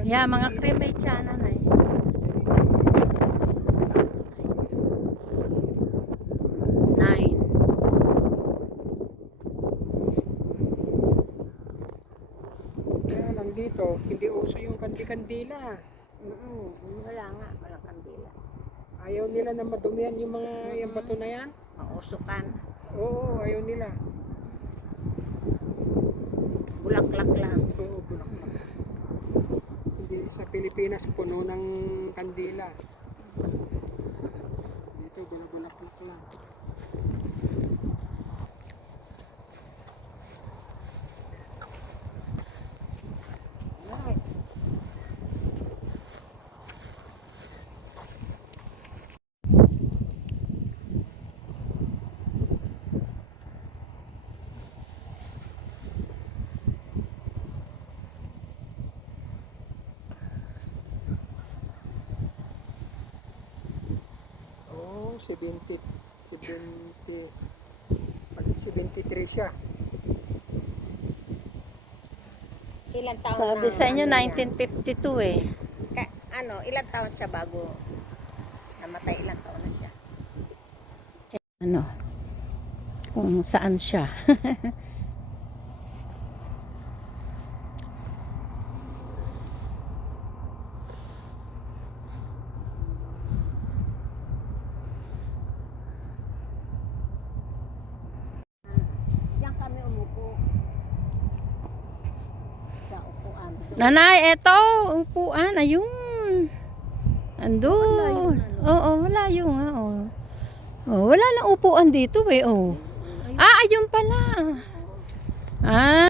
Yeah, mga cremate siya, nanay. 9. Kaya lang dito, hindi uso yung kandila. Wala nga, walang kandila. Ayaw nila na madumihan yung mga yung bato na yan. Mausukan. Oo, ayaw nila. Bulaklak lang. Oo, bulaklak. Hindi sa Pilipinas puno ng kandila. Dito bulaklak lang. Alright. Oh, 70, pag 73 siya. Ilang taon Sabi na, sa inyo, ano yan? 1952 eh. Ilang taon siya bago namatay? Ilang taon na siya? Ano? Kung saan siya. Diyan kami umupo. Sa upuan. Nanay, eto, upuan. Ayun. Andun. Oo, wala yung nga. Oh, wala lang upuan dito eh. Oh. Ah, ayun pala. Ah.